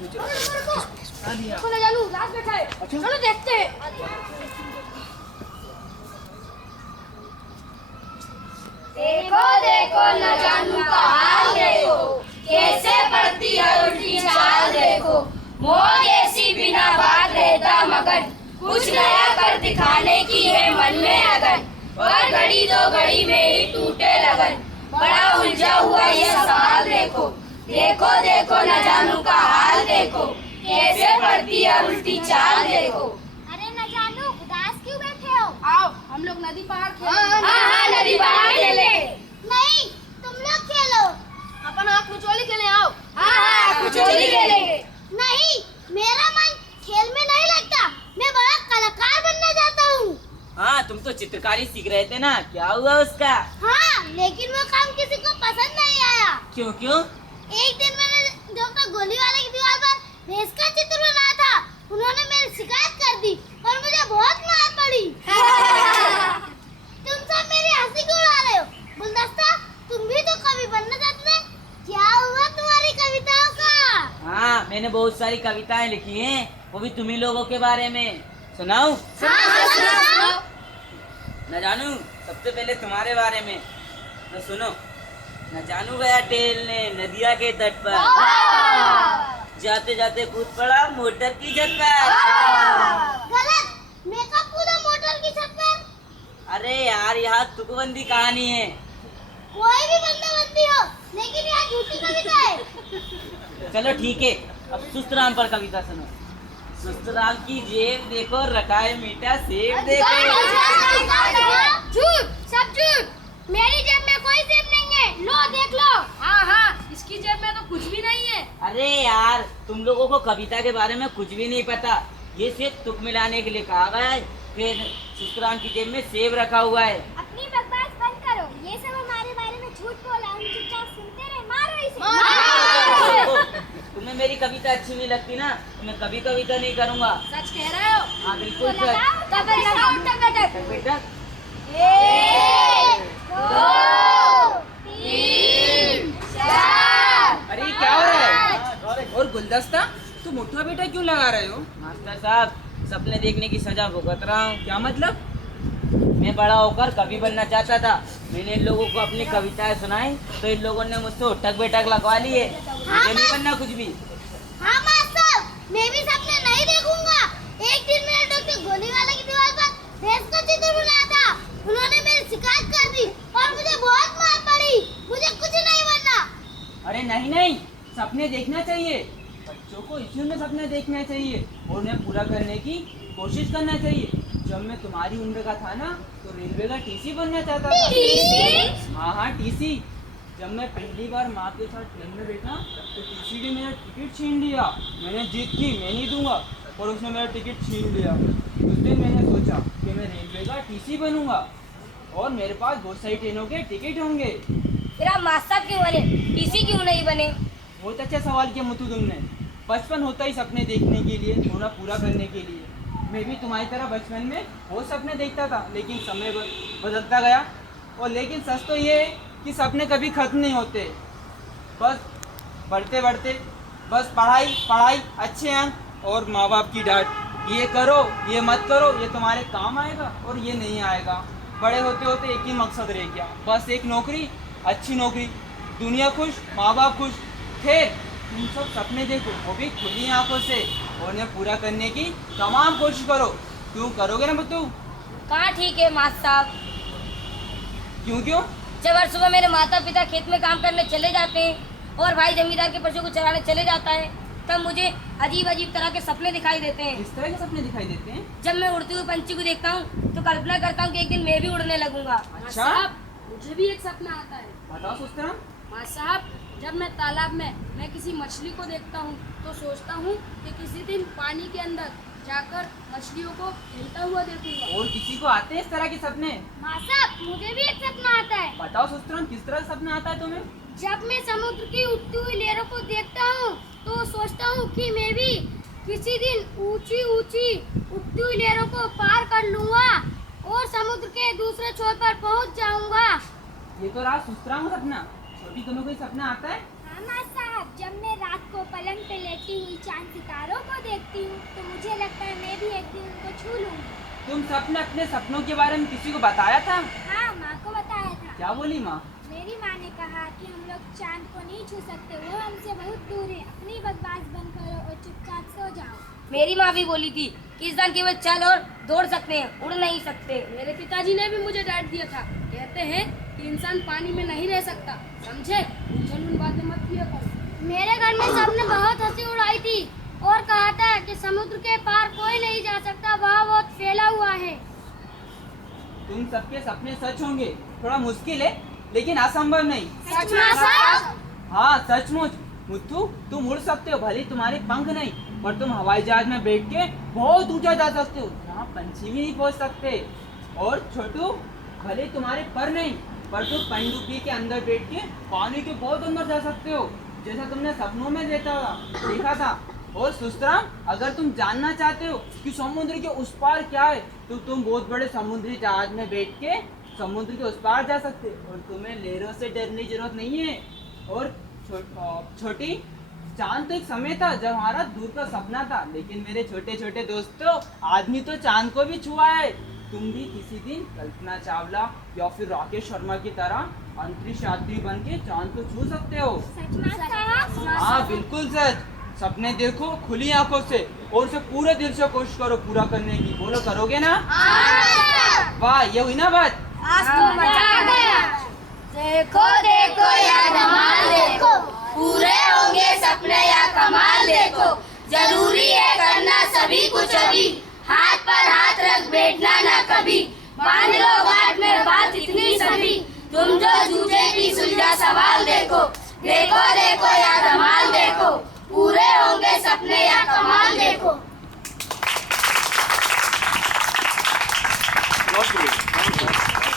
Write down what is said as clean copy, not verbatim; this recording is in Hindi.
ना जानू रात बैठा है। चलो देखते हैं। देखो देखो न जानू का हाल देखो, कैसे पड़ती है उल्टी चाल देखो। मोर जैसी बिना बात रहता मगन, कुछ नया कर दिखाने की है मन में अगन। पर घड़ी दो घड़ी में ही टूटे लगन, बड़ा उलझा हुआ ये सवाल देखो। देखो देखो न जानू का हाल देखो, कैसे पड़ती है उल्टी चाल देखो। अरे न जानू उदास क्यों बैठे हो? आओ हम लोग नदी पहाड़ खेलें। हाँ नदी पहाड़ खेले। नहीं तुम लोग खेलो। अपन आँख मिचोली खेले। आओ। हाँ, मिचोली खेलेंगे। नहीं मेरा मन खेल में नहीं लगता, मैं बड़ा कलाकार बनना चाहता हूँ। हाँ तुम तो चित्रकारी सीख रहे थे ना, क्या हुआ उसका? हाँ लेकिन वो काम किसी को पसंद नहीं आया। क्यों क्यों? एक दिन मैंने जो का गोली वाले की दीवार पर भैंस का चित्र बनाया था, उन्होंने मेरी शिकायत कर दी और मुझे बहुत मार पड़ी। तुम सब मेरी हंसी क्यों उड़ा रहे हो? गुलदस्ता तुम भी तो कवि बनना चाहते थे, क्या हुआ तुम्हारी कविताओं का? हाँ मैंने बहुत सारी कविताएं लिखी हैं, वो भी तुम्ही लोगों के बारे में। सुनाऊं? हाँ, न जानू सबसे पहले तुम्हारे बारे में तो सुनो। न जानू गया टहलने नदिया के तट पर, जाते जाते कूद पड़ा मोटर की छत पर। गलत, मैं कब कूदा मोटर की छत पर? अरे यार यहाँ तुकबंदी कहानी है। कोई भी बंदा बनती हो, लेकिन यहाँ झूठी कविता है। चलो ठीक है, अब सुस्त राम पर कविता सुनो। सुस्त राम की जेब देखो, रखा है मीठा सेब देखो। झूठ, सब झूठ। मेरी जेब में कोई सेब नहीं है, लो देख लो। हाँ हाँ इसकी जेब में तो कुछ भी नहीं है। अरे यार तुम लोगों को कविता के बारे में कुछ भी नहीं पता, ये सिर्फ तुक मिलाने के लिए कहा गया है। फिर सुस्तराम की जेब में सेब रखा हुआ है। अपनी बकवास बंद करो, ये सब हमारे बारे में झूठ बोला, हम चुपचाप सुनते रहे। मारो इसे। तुम्हें मेरी कविता अच्छी नहीं लगती ना, तो मैं कभी कविता नहीं करूँगा। सच कह रहे हो? हाँ बिल्कुल तो सच। लगाओ, तब लगाओ, तब बेटा 1 2 3 4। अरे क्या हो रहा है? और गुलदस्ता तुम उठा बेटा क्यों लगा रहे हो? मास्टर साहब सपने देखने की सजा भुगत रहा हूँ। क्या मतलब? मैं बड़ा होकर कवि बनना चाहता था। मैंने इन लोगों को अपनी कविताएं सुनाई तो इन लोगों ने मुझसे उठक बैठक लगवा लिए। मुझे नहीं बनना कुछ भी। हाँ मास्टर, मैं भी सपने नहीं देखूंगा। एक दिन मेरे डॉक्टर गोली वाले की दीवार पर भैंस का चित्र बनाया था, उन्होंने मेरी शिकायत कर दी और मुझे बहुत मार पड़ी। मुझे कुछ नहीं बनना। अरे नहीं नहीं, सपने देखना चाहिए। बच्चों को इसी में सपने देखना चाहिए और उन्हें पूरा करने की कोशिश करना चाहिए। जब मैं तुम्हारी उम्र का था ना, तो रेलवे का टीसी बनना चाहता था। टीसी? हाँ हाँ टीसी। जब मैं पहली बार माँ के साथ ट्रेन में बैठा तो टीसी ने मेरा टिकट छीन लिया। मैंने जिद की मैं नहीं दूंगा और उसने मेरा टिकट छीन लिया। उस दिन मैंने सोचा कि मैं रेलवे का टीसी बनूंगा और मेरे पास बहुत सारी ट्रेनों के टिकट होंगे। फिर आप मास्टर क्यों बने, टीसी क्यों नहीं बने? बहुत अच्छा सवाल किया मुतु तुमने। बचपन होता ही सपने देखने के लिए, थोड़ा पूरा करने के लिए। मैं भी तुम्हारी तरह बचपन में बहुत सपने देखता था, लेकिन समय बदलता गया। और लेकिन सच तो ये है कि सपने कभी खत्म नहीं होते, बस बढ़ते बढ़ते बस पढ़ाई पढ़ाई, अच्छे अंक और माँ बाप की डांट। ये करो, ये मत करो, ये तुम्हारे काम आएगा और ये नहीं आएगा। बड़े होते होते एक ही मकसद रह गया, बस एक नौकरी, अच्छी नौकरी, दुनिया खुश, माँ बाप खुश। खैर तुम सब सपने देखो, वो भी खुली आंखों से, और उन्हें पूरा करने की तमाम कोशिश करो। क्यों करोगे ना बतू? कहाँ ठीक है मास्टर साहब। क्यों क्यों? जब हर सुबह मेरे माता पिता खेत में काम करने चले जाते हैं और भाई जमींदार के पशु को चराने चले जाता है, तब मुझे अजीब अजीब तरह के सपने दिखाई देते हैं। किस तरह के सपने दिखाई देते हैं? जब मैं उड़ती हुई पंछी को देखता हूँ तो कल्पना करता हूँ कि एक दिन मैं भी उड़ने लगूंगा। अच्छा मुझे भी एक सपना आता है। बताओ सोचते ना। माँ साहब, जब मैं तालाब में किसी मछली को देखता हूँ तो सोचता हूँ कि किसी दिन पानी के अंदर जाकर मछलियों को खेलता हुआ देखूंगा। और किसी को आते हैं इस तरह के सपने? मास्टर, मुझे भी एक सपना आता है। बताओ सोचते किस तरह का सपना आता है तुम्हें? जब मैं समुद्र की उठती हुई लहरों को देखता हूँ तो सोचता हूँ कि मैं भी किसी दिन ऊंची ऊंची उठती हुई लहरों को पार कर लूंगा और समुद्र के दूसरे छोर पर पहुँच जाऊंगा। ये तो रहा सुस्तराम सपना। छोटी तुम्हें कोई सपना आता है? हाँ माँ साहब, जब मैं रात को पलंग पे लेटी हुई चाय देखती हूँ तो मुझे लगता है मैं भी एक दिन उनको छू लूंगी। तुम सबने अपने सपनों के बारे में किसी को बताया था? हाँ, माँ को बताया था। क्या बोली माँ? मेरी माँ ने कहा कि हम लोग चांद को नहीं छू सकते, वो हमसे बहुत दूर है। अपनी बकवास बंद करो और चुपचाप सो जाओ। मेरी माँ भी बोली थी कि इस इंसान केवल चल और दौड़ सकते हैं, उड़ नहीं सकते। मेरे पिताजी ने भी मुझे डांट दिया था। कहते हैं कि इंसान पानी में नहीं रह सकता। समझे? उन बातें मत किया करो। मेरे घर में सबने बहुत हंसी उड़ाई थी और कहा था कि समुद्र के पार कोई नहीं जा सकता, वहाँ बहुत फैला हुआ है। तुम सबके सपने सच होंगे। थोड़ा मुश्किल है लेकिन असंभव नहीं। सच में सच? हाँ सचमुच। मुत्तू, तुम उड़ सकते हो, भले तुम्हारे पंख नहीं, पर तुम हवाई जहाज में बैठ के बहुत ऊंचा जा सकते हो, जहाँ पंछी भी नहीं पहुँच सकते। और छोटू, भले तुम्हारे पर नहीं, पर तुम पनडुब्बी के अंदर बैठ के पानी के बहुत अंदर जा सकते हो, जैसा तुमने सपनों में देखा था। और सुस्तराम, अगर तुम जानना चाहते हो कि समुद्र के उस पार क्या है, तो तुम बहुत बड़े समुद्री जहाज में बैठ के समुद्र के उस पार जा सकते हो और तुम्हें लहरों से डरने की जरूरत नहीं है। और छोटी, चांद तो एक समय था जब हमारा दूर का सपना था, लेकिन मेरे छोटे छोटे दोस्तों, आदमी तो चांद को भी छुआ है। तुम भी किसी दिन कल्पना चावला या फिर राकेश शर्मा की तरह अंतरिक्ष यात्री बन के चांद को छू सकते हो। सच में साहब? हाँ बिल्कुल सच। सपने देखो खुली आंखों से और उसे पूरे दिल से कोशिश करो पूरा करने की। बोलो, करोगे ना? वाह, ये हुई ना बात। आज तो मजा आ गया। देखो देखो या धमाल देखो, पूरे होंगे सपने या कमाल देखो। जरूरी है करना सभी कुछ अभी, हाथ पर हाथ रख बैठना ना कभी। बांध लो गांठ में बात इतनी सभी, तुम जो जूझेगी सुलझा सवाल देखो। देखो देखो या धमाल देखो, पूरे होंगे सपने या कमाल देखो। बहुत बढ़िया।